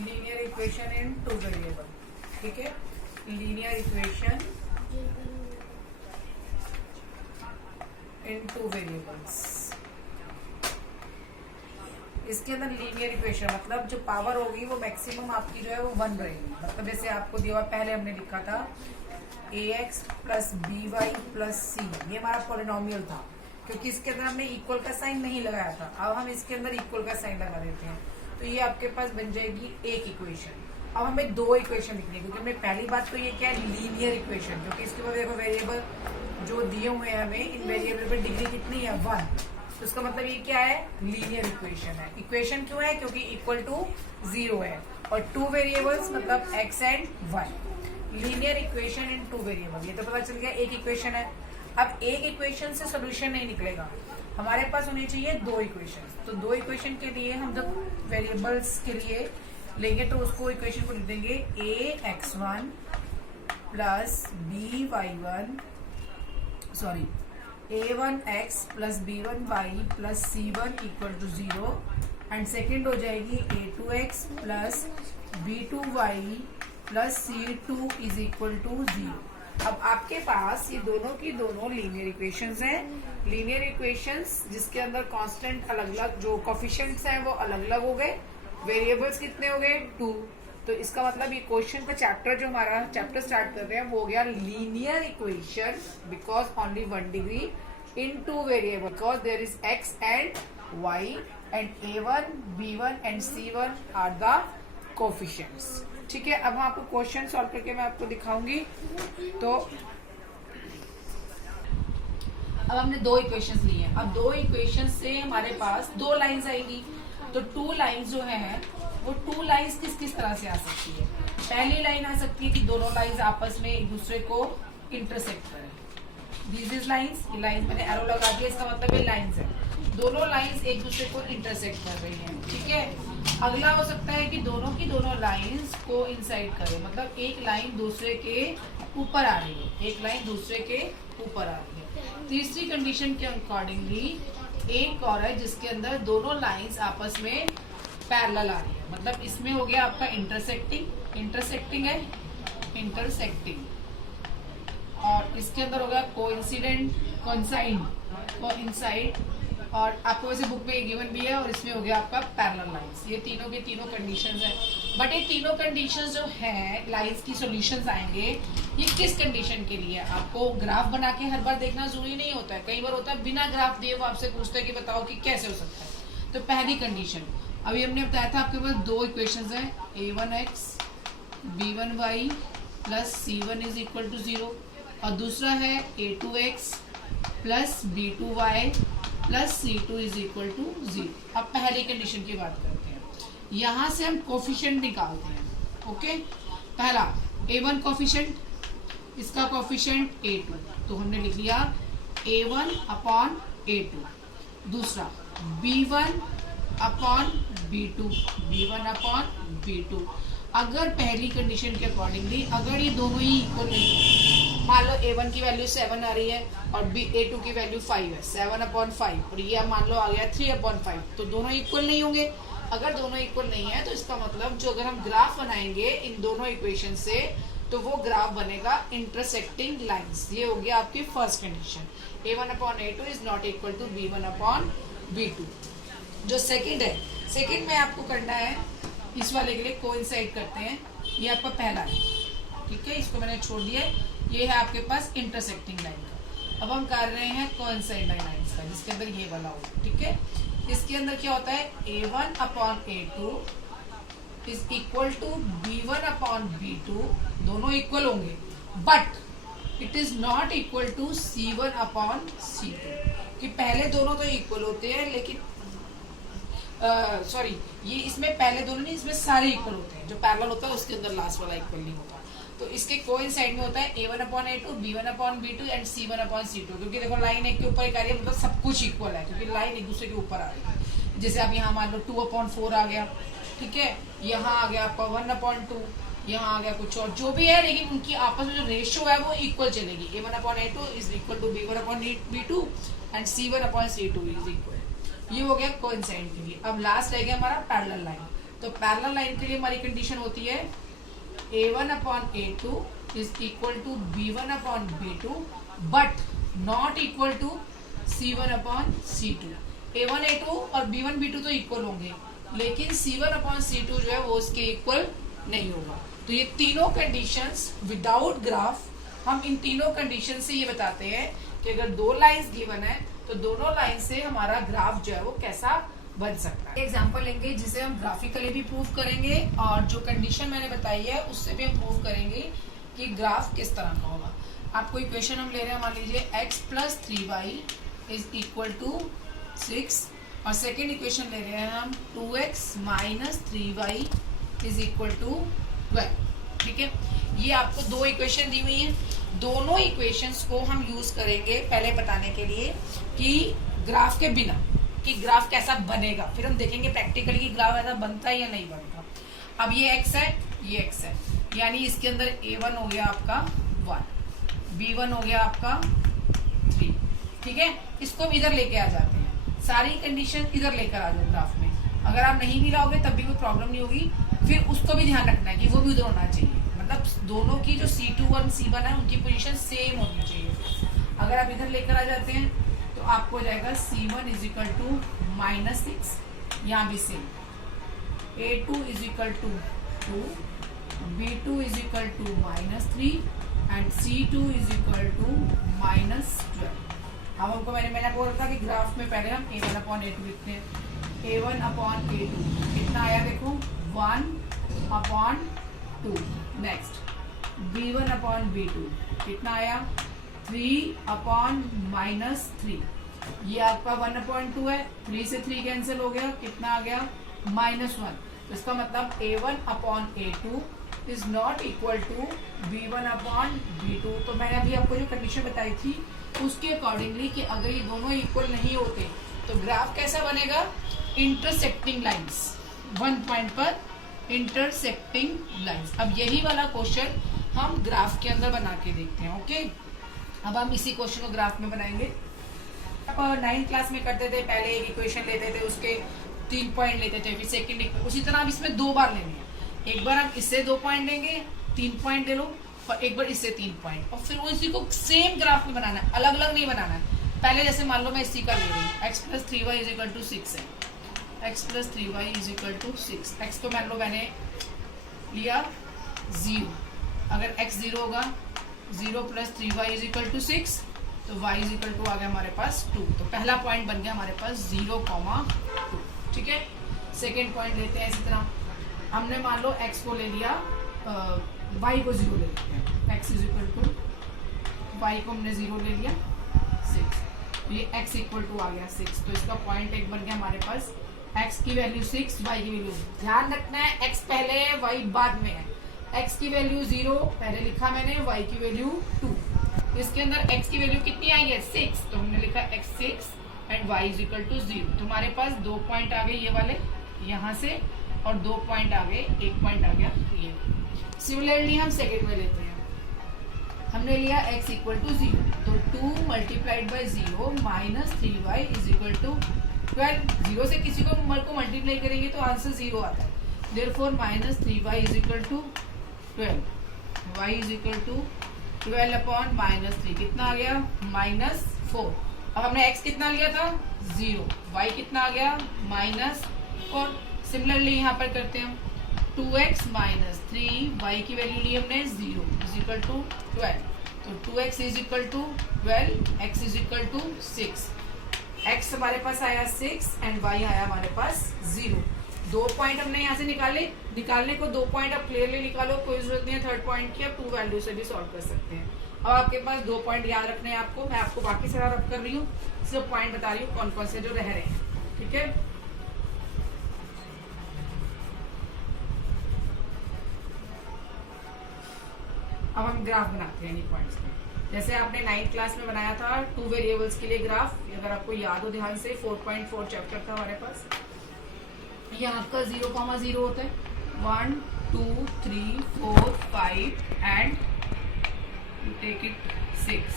Linear equation in two variable, ठीक है, linear equation in two variables. इसके अंदर लीनियर इक्वेशन मतलब जो पावर होगी वो मैक्सिमम आपकी जो है वो 1 रहेगी। मतलब जैसे आपको दिया पहले हमने लिखा था ax plus b y plus c, ये हमारा पॉलिनोमियल था क्योंकि इसके अंदर हमने इक्वल का साइन नहीं लगाया था। अब हम इसके अंदर इक्वल का साइन लगा देते हैं तो ये आपके पास बन जाएगी एक इक्वेशन। अब हमें दो इक्वेशन लिखनी है क्योंकि हमने पहली बात तो ये क्या है लीनियर इक्वेशन, क्योंकि इसके बाद देखो वेरिएबल जो दिए हुए हैं हमें, इन वेरिएबल पे डिग्री कितनी है 1, तो इसका मतलब ये क्या है लीनियर इक्वेशन है। इक्वेशन क्यों है? क्योंकि इक्वल टू 0 है और टू वेरिएबल्स मतलब x and y। Linear equation in two variable, ये तो पता चल गया एक इक्वेशन है। अब एक इक्वेशन से सोल्यूशन नहीं निकलेगा, हमारे पास होनी चाहिए दो इक्वेशन। तो दो इक्वेशन के लिए हम जब वेरिएबल्स के लिए लेंगे तो उसको इक्वेशन को लिख देंगे ax1 plus by1 sorry a1x plus b1y plus c1 equal to 0 and second हो जाएगी a2x plus b2y plus c2 is equal to 0। अब आपके पास ये दोनों की दोनों लीनियर इक्वेशंस हैं। लीनियर इक्वेशंस जिसके अंदर कांस्टेंट अलग अलग, जो कोफिशिएंट्स हैं वो अलग अलग हो गए, वेरिएबल्स कितने हो गए 2। तो इसका मतलब ये क्वेश्चन का चैप्टर जो हमारा चैप्टर स्टार्ट कर रहे हैं वो हो गया linear equation because only 1 degree in two variable because there is x and y and a1 b1 and c1 are the coefficients. ठीक है, अब आपको क्वेश्चन सॉल्व करके मैं आपको दिखाऊंगी। तो अब हमने दो इक्वेशंस ली हैं। अब दो इक्वेशंस से हमारे पास दो लाइंस आएंगी। तो टू लाइंस जो है वो टू लाइंस किस किस तरह से आ सकती है? पहली लाइन आ सकती है कि दोनों लाइंस आपस में एक दूसरे को इंटरसेक्ट करें। दिस इज लाइंस, ये लाइन मैंने एरो लगा दिया, इसका मतलब ये लाइंस है। दोनों लाइंस एक दूसरे को इंटरसेक्ट कर रही हैं। ठीक है, अगला हो सकता है कि दोनों की दोनों लाइंस को इंसाइड करें, मतलब एक लाइन दूसरे के ऊपर आ रही है, एक लाइन दूसरे के ऊपर आ रही है। तीसरी कंडीशन के अकॉर्डिंगली एक और है जिसके अंदर दोनों लाइंस आपस में पैरेलल आ रही है, मतलब इसमें हो गया आपका इंटरसेक्टिंग, इंटरसेक्टिंग है इंटरसेक्टिंग, और इसके अंदर हो गया कोइंसिडेंट, कोइंसाइड, कोइंसाइड, और आपको वैसे बुक में गिवन भी है, और इसमें हो गया आपका पैरेलल लाइंस। ये तीनों के तीनों कंडीशंस है। बट ये तीनों कंडीशंस जो है लाइंस की सॉल्यूशंस आएंगे, ये किस कंडीशन के लिए? आपको ग्राफ बना के हर बार देखना जरूरी नहीं होता है, कई बार होता है बिना ग्राफ दिए वो आपसे पूछते हैं कि बताओ कि कैसे हो सकता है। तो पहली कंडीशन अभी हमने बताया था, आपके पास दो इक्वेशंस हैं a1x b1y plus c1 is equal to 0, और दूसरा है a2x plus b2y plus c2 is equal to 0। अब पहली कंडीशन की बात करते हैं, यहां से हम कोफिशिएंट निकालते हैं। ओके, पहला a1 कोफिशिएंट, इसका कोफिशिएंट a2, तो हमने लिख लिया a1 अपॉन a2। दूसरा b1 upon b2, b1 upon b2। अगर पहली कंडीशन के अकॉर्डिंगली अगर ये दोनों ही इक्वल नहीं है, मान लो a1 की वैल्यू 7 आ रही है और a2 की वैल्यू 5 है, 7 अपॉन 5, और ये मान लो आ गया 3 अपॉन 5, तो दोनों इक्वल नहीं होंगे। अगर दोनों इक्वल नहीं है तो इसका मतलब जो अगर हम ग्राफ बनाएंगे इन दोनों इक्वेशन से तो वो ग्राफ बनेगा इंटरसेक्टिंग लाइंस। ये हो गया आपकी first condition, a1 upon a2 is not equal to b1 upon b2। जो सेकंड है, सेकंड में आपको करना है, इस वाले के लिए कोइंसाइड करते हैं, ये आपका पहला है। ठीक है, इसको मैंने छोड़ दिया, ये है आपके पास इंटरसेक्टिंग लाइन का। अब हम कर रहे हैं कोइंसाइड लाइंस का, जिसके अंदर ये वाला हो। ठीक है, इसके अंदर क्या होता है a1 upon a2 is equal to b1 upon b2, दोनों इक्वल होंगे, but it is not equal to c1 upon c2, कि पहले दोनों तो इक्वल होते हैं लेकिन सॉरी ये इसमें पहले दोनों नहीं, इसमें सारे इक्वल होते हैं। जो पैरेलल होता है उसके अंदर लास्ट वाला इक्वल नहीं होता। तो इसके कोइंसाइड में होता है a1 upon a2, b1 upon b2 and c1 upon c2, क्योंकि देखो लाइन एक के ऊपर एक आ रही है, मतलब सब कुछ इक्वल है क्योंकि लाइन एक दूसरे के ऊपर आ रही है। जैसे आप यहाँ मान लो 2 अपॉन 4 आ गया, ठीक है, यहाँ आ गया आपका 1 अपॉन 2, यहाँ आ गया कुछ और जो भी है, लेकिन उनकी आपस में जो रेशियो है वो इक्वल चलेगी। a1 upon a2 is equal to b1 upon b2 and c1 upon c2 is equal. ये हो गया कोइंसाइड के लिए। अब लास्ट रह गया हमारा पैरेलल लाइन। तो पैरेलल लाइन के लिए हमारी कंडीशन होती है A1 upon A2 is equal to B1 upon B2 but not equal to C1 upon C2। A1 A2 और B1 B2 तो इक्वल होंगे, लेकिन C1 अपॉन C2 जो है वो उसके इक्वल नहीं होगा। तो ये तीनों कंडीशंस विदाउट ग्राफ, हम इन तीनों कंडीशन से ये बताते हैं कि अगर दो लाइंस गिवन है तो दोनों लाइन से हमारा ग्राफ जो है वो कैसा बन सकता है। एग्जांपल लेंगे जिसे हम ग्राफिकली भी प्रूव करेंगे और जो कंडीशन मैंने बताई है उससे भी हम प्रूव करेंगे कि ग्राफ किस तरह का होगा। आपको इक्वेशन हम ले रहे हैं, मान लीजिए x plus 3y is equal to 6 और सेकेंड इक्वेशन ले रहे हैं हम 2x minus 3y is equal to 12। ठीक है, ये आपको दो इक्वेशन दी हुई है, दोनों इक्वेशंस को हम यूज करेंगे पहले बताने के लिए कि ग्राफ के बिना कि ग्राफ कैसा बनेगा, फिर हम देखेंगे प्रैक्टिकली कि ग्राफ ऐसा बनता है या नहीं बनता। अब ये x है, ये x है, यानी इसके अंदर a1 हो गया आपका 1, b1 हो गया आपका 3। ठीक है, इसको हम इधर लेके आ जाते हैं, सारी कंडीशन इधर लेकर आ जाओ ग्राफ में। अगर आप नहीं भी लाओगे तब भी कोई प्रॉब्लम नहीं होगी, फिर उसको भी ध्यान रखना है कि वो भी उधर होना चाहिए, मतलब दोनों की जो C21 C1 है उनकी पोजीशन सेम होनी चाहिए। अगर आप इधर लेकर आ जाते हैं तो आपको हो जाएगा C1 इज इक्वल टू -6, यहाँ भी same, A2 is equal to 2, B2 is equal to -3 and C2 is equal to -12। अब हमको मैंने आपको रखा कि ग्राफ में पहले हम A1 अपॉन A2 लिखते हैं। A1 अपॉन A2 कितना आया देखो 1 upon 2। Next B1 upon B2 कितना आया 3 अपॉन -3। ये आपका 1 अपॉन 2 है, 3 से 3 कैंसिल हो गया, कितना आ गया -1। तो इसका मतलब A1 upon A2 is not equal to B1 upon B2। तो मैंने अभी आपको जो कंडीशन बताई थी उसके अकॉर्डिंगली कि अगर ये दोनों इक्वल नहीं होते तो ग्राफ कैसा बनेगा, इंटरसेक्टिंग लाइंस, वन पॉइंट पर इंटरसेक्टिंग लाइंस। अब यही वाला क्वेश्चन हम ग्राफ के अंदर बना के देखते हैं। ओके, अब हम इसी क्वेश्चन को ग्राफ में बनाएंगे। आप 9th क्लास में करते थे, पहले एक इक्वेशन लेते थे, उसके 3 पॉइंट लेते थे, फिर सेकंड, उसी तरह अब इसमें 2 बार लेने हैं। एक बार हम इससे 2 पॉइंट लेंगे, 3 पॉइंट ले लो, और एक बार इससे 3 पॉइंट, और फिर उसी को सेम ग्राफ में बनाना है, अलग अलग नहीं बनाना है। पहले जैसे मान लो मैं इसी का ले रही हूँ, x plus 3y is equal to 6 है, x plus 3y is equal to 6। x को मान लो मैंने लिया 0, अगर x 0 होगा 0 plus 3y is equal to 6, तो y इज इक्वल टू आ गया हमारे पास 2। तो पहला पॉइंट बन गया हमारे पास 0,2। ठीक है, सेकेंड पॉइंट लेते हैं इसी तरह, हमने मान लो x को ले लिया, y को 0 ले लिया, x is equal to y को हमने 0 ले लिया 6, तो ये x इक्वल टू आ गया 6। तो इसका पॉइंट एक बन गया हमारे पास, x की वैल्यू 6, y की वैल्यू, ध्यान रखना है x पहले है y बाद में है। x की वैल्यू 0 पहले लिखा मैंने, y की वैल्यू 2। इसके अंदर x की वैल्यू कितनी आई है 6, तो हमने लिखा x 6 and y is equal to 0। तुम्हारे पास 2 पॉइंट आ गए ये वाले यहाँ से, और 2 पॉइंट आ गए, 1 पॉइंट आ गया ये। सिमिलरली हम सेकेंड में लेते हैं, हमने लिया x इक्वल टू 0, तो 2 multiplied by 0 minus 3y is equal to 12। 0 से किसी को मल्टीप्लाई करेंगे तो आंसर 0 आता है, therefore minus 3y is equal to 12, y is equal to 12 upon -3 कितना आ गया -4। अब हमने x कितना लिया था 0, y कितना आ गया -4। सिमिलरली यहाँ पर करते हैं हम 2x माइनस 3, y की वैल्यू ली हमने 0 इज इक्वल टू 12, तो 2x is equal to 12, x is equal to 6। x हमारे पास आया 6 एंड y आया हमारे पास 0। 2 पॉइंट हमने यहाँ से निकालने को 2 पॉइंट आप क्लियरली निकालो, कोई जरूरत नहीं है थर्ड पॉइंट की, आप 2 वैल्यू से भी सॉल्व कर सकते हैं। अब आपके पास 2 पॉइंट याद रखने हैं आपको, मैं आपको बाकी सारा रब कर रही हूँ, सिर्फ पॉइंट बता रही हूँ कौन कौन से जो रह रहे हैं। ठीक है, अब हम ग्राफ बनाते हैं इन पॉइंट्स में, जैसे आपने 9th क्लास में बनाया था 2 वेरिएबल्स के लिए ग्राफ, अगर आपको याद हो ध्यान से, 4.4 चैप्टर था हमारे पास। ये आपका 0,0 होता है, 1 2 3 4 5 and you take it 6।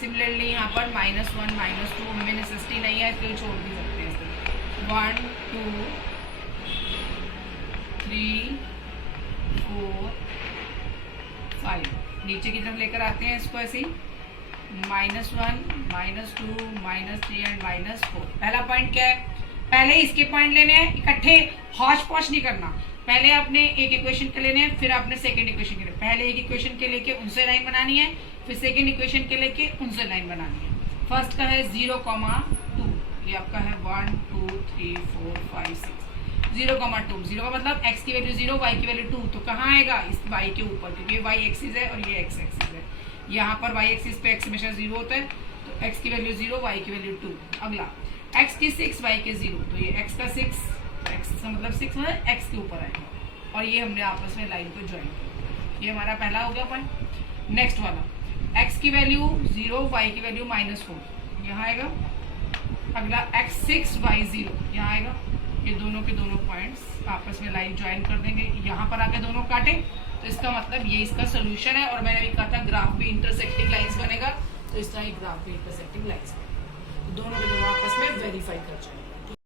Similarly यहाँ पर -1 -2 हमें नेसेसिटी नहीं है, इसलिए छोड़ भी सकते हैं। 1 2 3 4 5, नीचे की तरफ लेकर आते हैं इसको ऐसे ही, -1 -2 -3 एंड -4। पहला पॉइंट क्या है, पहले इसके पॉइंट लेने हैं, इकट्ठे हौच पौच नहीं करना। पहले आपने एक इक्वेशन के लेने हैं, फिर आपने सेकंड इक्वेशन के लिए, पहले एक इक्वेशन के लेके उनसे लाइन बनानी है, फिर सेकंड इक्वेशन के लेके उनसे लाइन बनानी है। फर्स्ट का है 0,2, ये आपका है 1 2 3 4 5 6, 0,2। 0 का मतलब x की वैल्यू 0, y की वैल्यू 2, तो कहाँ आएगा, इस y के ऊपर, क्योंकि ये y एक्सिस है और ये x एक्सिस है। यहाँ पर y एक्सिस पे x हमेशा 0 होता है, तो x की वैल्यू 0, y की वैल्यू 2। अगला x की 6, y के 0, तो ये x का 6, x का मतलब 6 मतलब x के ऊपर आएगा, और ये हमने आपस में लाइन को ज्वाइन किया। ये हमारा पहला हो गया पॉइंट। नेक्स्ट वाला, x की वैल्यू 0, y की वैल्यू -4, यहाँ आएगा। अगला x 6, y 0, यहाँ आएगा। ये दोनों के दोनों पॉइंट्स आपस में लाइन ज्वाइन कर देंगे, यहाँ पर आके दोनों काटे, तो इसका मतलब ये इसका सोल्यूशन है। और मैंने भी कहा था ग्राफ भी इंटरसेक्टिंग लाइंस बनेगा, तो इस तरह ग्राफ भी इंटरसेक्टिंग लाइंस, दोनों के दोनों आपस में वेरीफाई कर जाएंगे।